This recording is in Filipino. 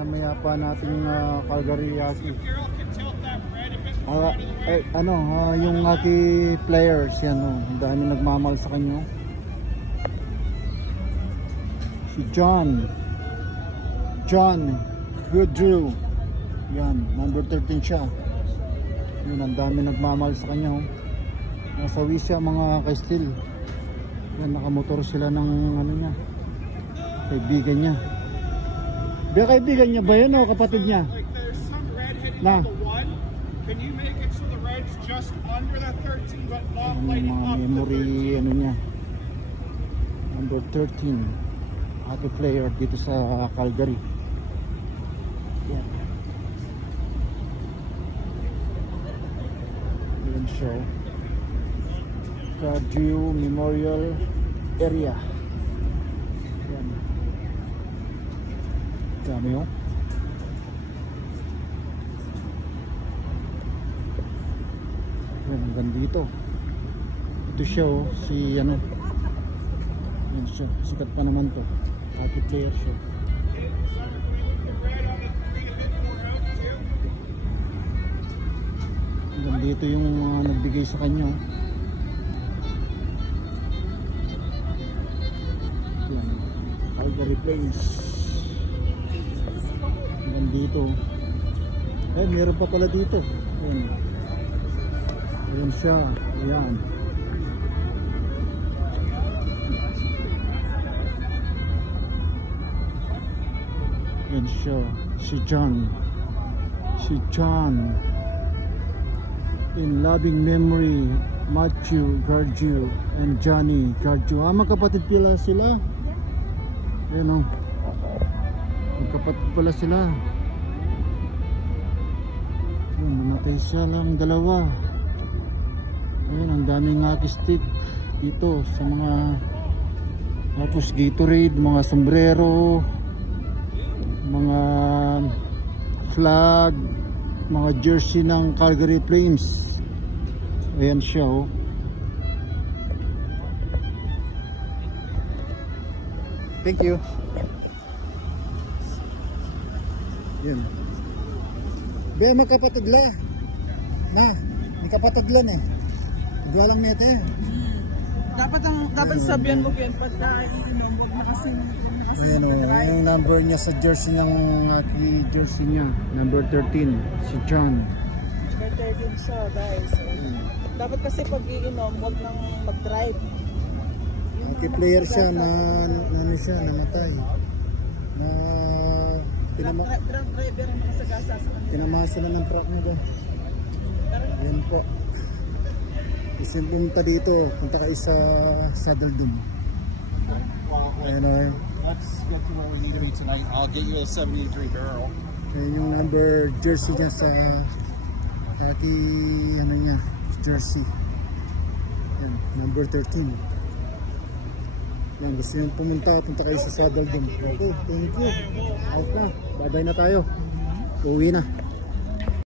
pinamayapa nating Calgary Yankee. Yung Yankee players yan, ang dami nagmamahal sa kanya. Si John Goodrew, yan, number 13 siya. Yun, ang dami nagmamahal sa kanya. Nasawi siya mga ka-steel. Yan, nakamotor sila ng ano niya, kaibigan niya. Kaibigan niya ba yun o kapatid niya? Na mga memory ano niya, number 13 hockey player dito sa Calgary. Yan. Yan siya, Goodrew Memorial Area. Yan, dami yun. Hanggang dito. Ito siya, si ano, yan siya, sikat pa naman to, hockey player siya. Hanggang dito yung nagbigay sa kanya. Yan, Calgary Flames. Hanggang dito. Meron pa pala dito. Yan. Ayan siya, ayan. Ayan siya, si John. In loving memory, Matthew Goodrew and Johnny Goodrew. Magkapatid pala sila. Ayan o, magkapatid pala sila. Ayan, namatay siya lang dalawa. Ayan, ang daming hockey stick dito sa mga, tapos Gatorade, mga sombrero, mga flag, mga jersey ng Calgary Flames. Ayan siya oh. Thank you. Yan. Magkapatid la. Magkapatid lan eh. Walang nete. Dapat sabihan mo yan pagka wag na kasi ayan o, yung number niya sa jersey ng jersey niya, number 13, si John. Number 13 siya, guys. Dapat kasi pag iinom, wag nang mag-drive. Hockey player siya na ano siya, namatay. Drunk driver ang makasagasa sa kanila. Pinamasa na ng truck niya. Ayan po. Kasi pumunta dito, punta kayo sa Saddle Dune. Ayan o. Let's get to where we need to be tonight. I'll get you a 73 barrel. Ayan yung number jersey niya sa ano niya, jersey. Ayan, number 13. Ayan, gusto nyo pumunta, punta kayo sa Saddle Dune. Okay, thank you. Out na. Bye-bye na tayo. Uwi na.